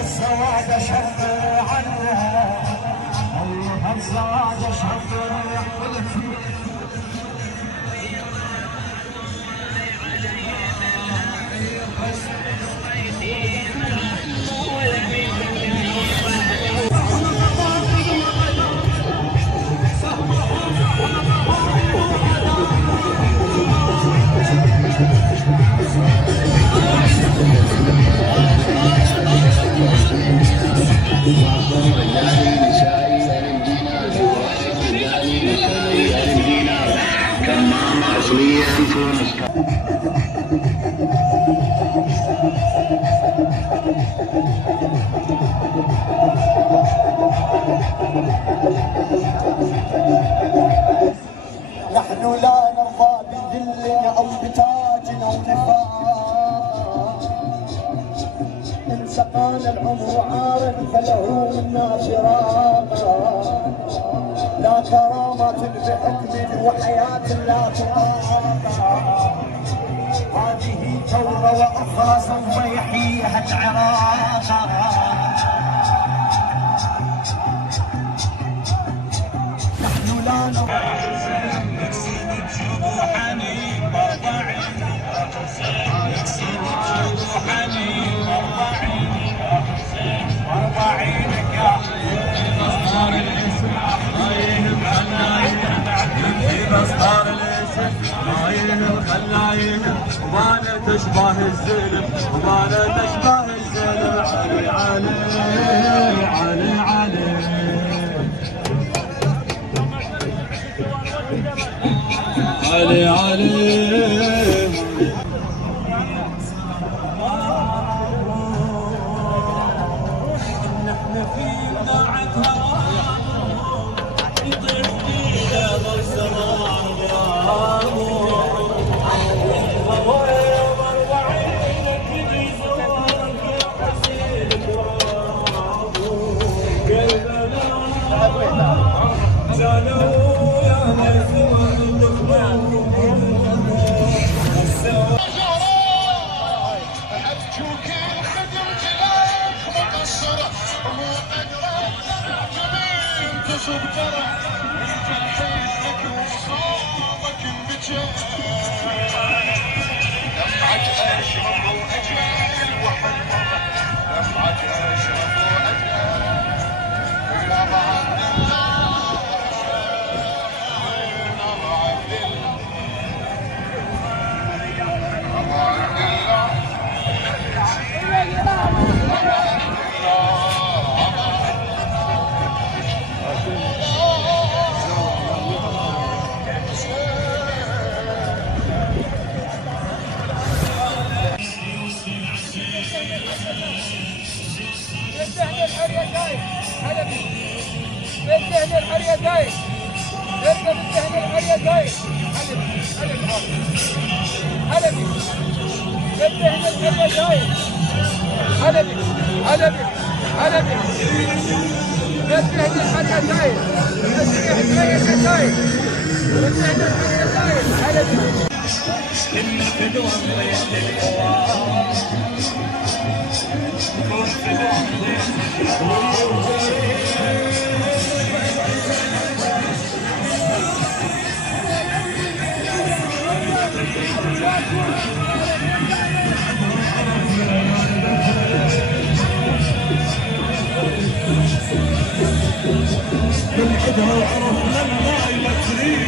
الزواج شطر عنها أيها الزواج شطر نحن لا نرضى بذل أو بتاج أو نفاق، إن سقانا العمر عار فله منا فراق، لا كرامة بحكم وحياة لا تطاق، هذه توبة وأخرى سوف يحييها العراق. نحن لا نرضى وانا تشبه الزلم وانا تشبه الزلم علي علي علي علي علي علي نحن في ضاعة هواه يطير فينا ضل بالدهن الحرية دايس اركب الدهن الحرية دايس حلبي بالدهن الحرية دايس حلبي بالدهن الحرية دايس بالدهن الحرية دايس بالدهن الحرية دايس حلبي الفدوة من القوار بالعدها وعرفنا النايمة تريد